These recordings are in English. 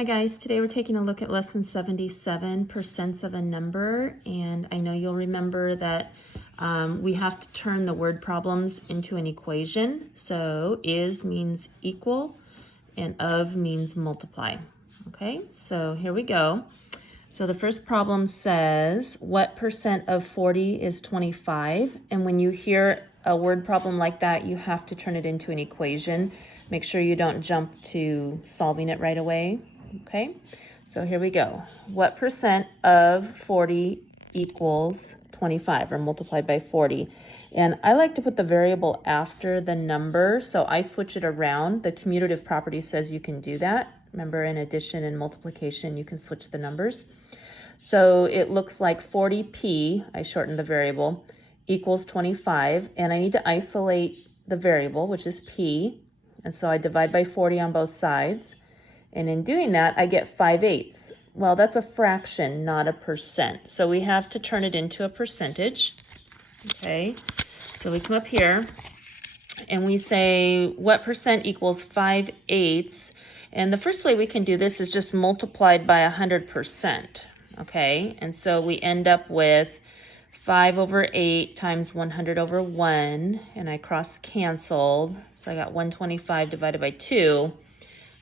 Hi guys, today we're taking a look at lesson 77, percents of a number, and I know you'll remember that we have to turn the word problems into an equation. So is means equal and of means multiply. Okay, so here we go. So the first problem says, what percent of 40 is 25? And when you hear a word problem like that, you have to turn it into an equation. Make sure you don't jump to solving it right away. Okay, so here we go. What percent of 40 equals 25 or multiplied by 40? And I like to put the variable after the number, so I switch it around. The commutative property says you can do that. Remember, in addition and multiplication, you can switch the numbers. So it looks like 40p, I shortened the variable, equals 25, and I need to isolate the variable, which is p, and so I divide by 40 on both sides. And in doing that, I get 5/8. Well, that's a fraction, not a percent. So we have to turn it into a percentage. Okay, so we come up here and we say, what percent equals 5/8? And the first way we can do this is just multiplied by 100%. Okay, and so we end up with 5/8 times 100/1, and I cross canceled. So I got 125 divided by 2,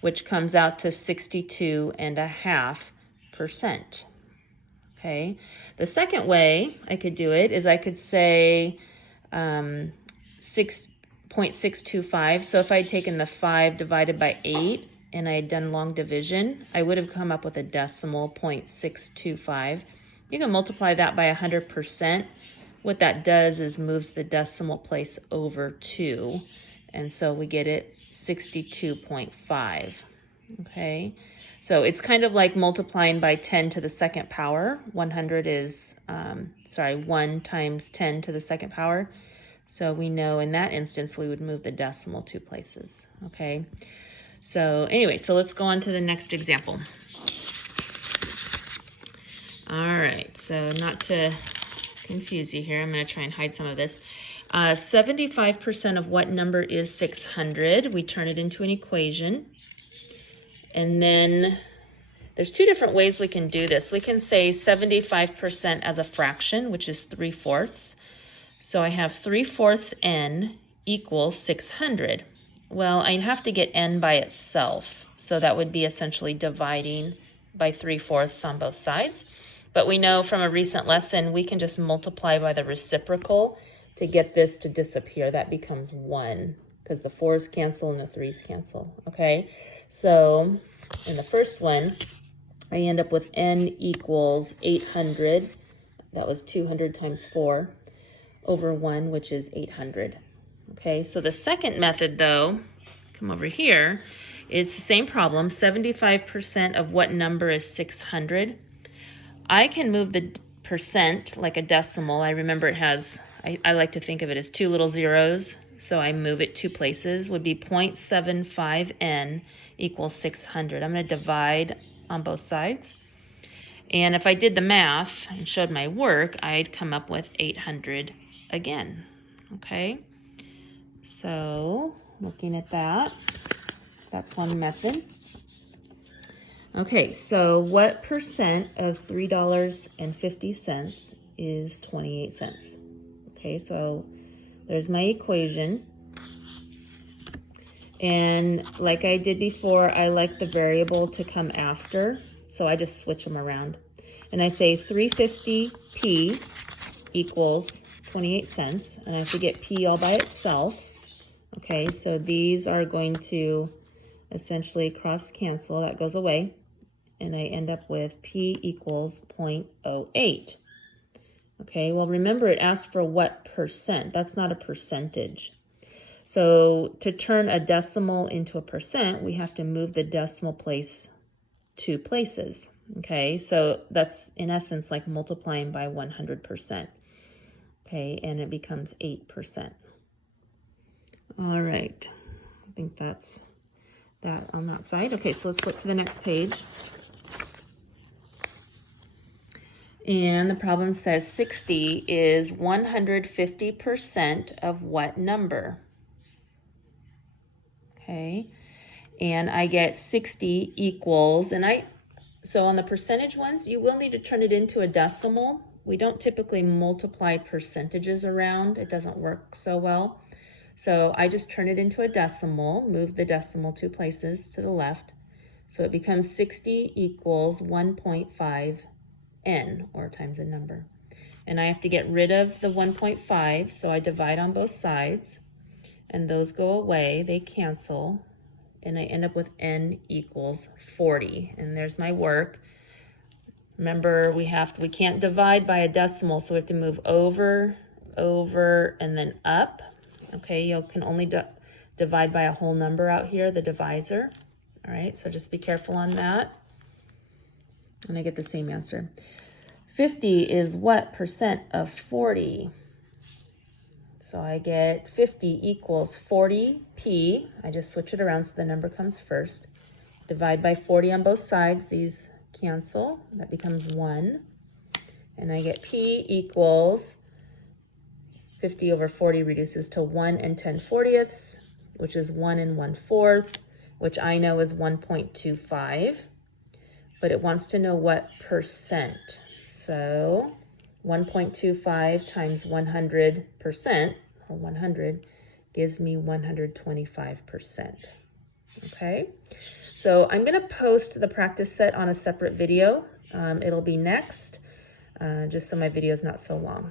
which comes out to 62.5%. Okay, the second way I could do it is I could say 6.625. So if I had taken the 5 divided by 8 and I had done long division, I would have come up with a decimal 0.625. You can multiply that by 100%. What that does is moves the decimal place over 2, and so we get it 62.5. Okay, so it's kind of like multiplying by 10 to the second power. 100 is 1 times 10 to the second power. So we know in that instance we would move the decimal 2 places. Okay, so anyway, so let's go on to the next example. All right, so not to confuse you here, I'm going to try and hide some of this. 75% of what number is 600? We turn it into an equation. And then there's two different ways we can do this. We can say 75% as a fraction, which is 3/4. So I have 3/4 n equals 600. Well, I have to get n by itself. So that would be essentially dividing by 3/4 on both sides. But we know from a recent lesson, we can just multiply by the reciprocal to get this to disappear. That becomes 1 because the 4's cancel and the 3's cancel. Okay, so in the first one, I end up with n equals 800. That was 200 times 4 over 1, which is 800. Okay, so the second method, though, come over here, is the same problem. 75% of what number is 600? I can move the percent like a decimal. I remember it has, I like to think of it as 2 little zeros, so I move it 2 places. Would be 0.75n equals 600. I'm going to divide on both sides. And if I did the math and showed my work, I'd come up with 800 again. Okay, so looking at that, that's one method. Okay, so what percent of $3.50 is 28 cents? Okay, so there's my equation. And like I did before, I like the variable to come after, so I just switch them around. And I say 350p equals 28 cents, and I have to get p all by itself. Okay, so these are going to essentially cross cancel, that goes away, and I end up with p equals 0.08. Okay, well remember it asked for what percent. That's not a percentage. So to turn a decimal into a percent, we have to move the decimal place 2 places. Okay, so that's in essence like multiplying by 100%. Okay, and it becomes 8%. All right, I think that's that on that side. Okay, so let's flip to the next page. And the problem says 60 is 150% of what number? Okay, and I get 60 equals, so on the percentage ones, you will need to turn it into a decimal. We don't typically multiply percentages around. It doesn't work so well. So I just turn it into a decimal, move the decimal 2 places to the left. So it becomes 60 equals 1.5 n, or times a number. And I have to get rid of the 1.5, so I divide on both sides, and those go away, they cancel, and I end up with n equals 40. And there's my work. Remember, we can't divide by a decimal, so we have to move over, and then up. Okay, you can only divide by a whole number out here, the divisor. All right, so just be careful on that. And I get the same answer. 50 is what percent of 40? So I get 50 equals 40p. I just switch it around so the number comes first. Divide by 40 on both sides. These cancel. That becomes 1. And I get p equals 50 over 40 reduces to 1 and 10/40, which is 1 and 1/4, which I know is 1.25. But it wants to know what percent. So 1.25 times 100%, or 100, gives me 125%. Okay, so I'm going to post the practice set on a separate video. It'll be next, just so my video is not so long.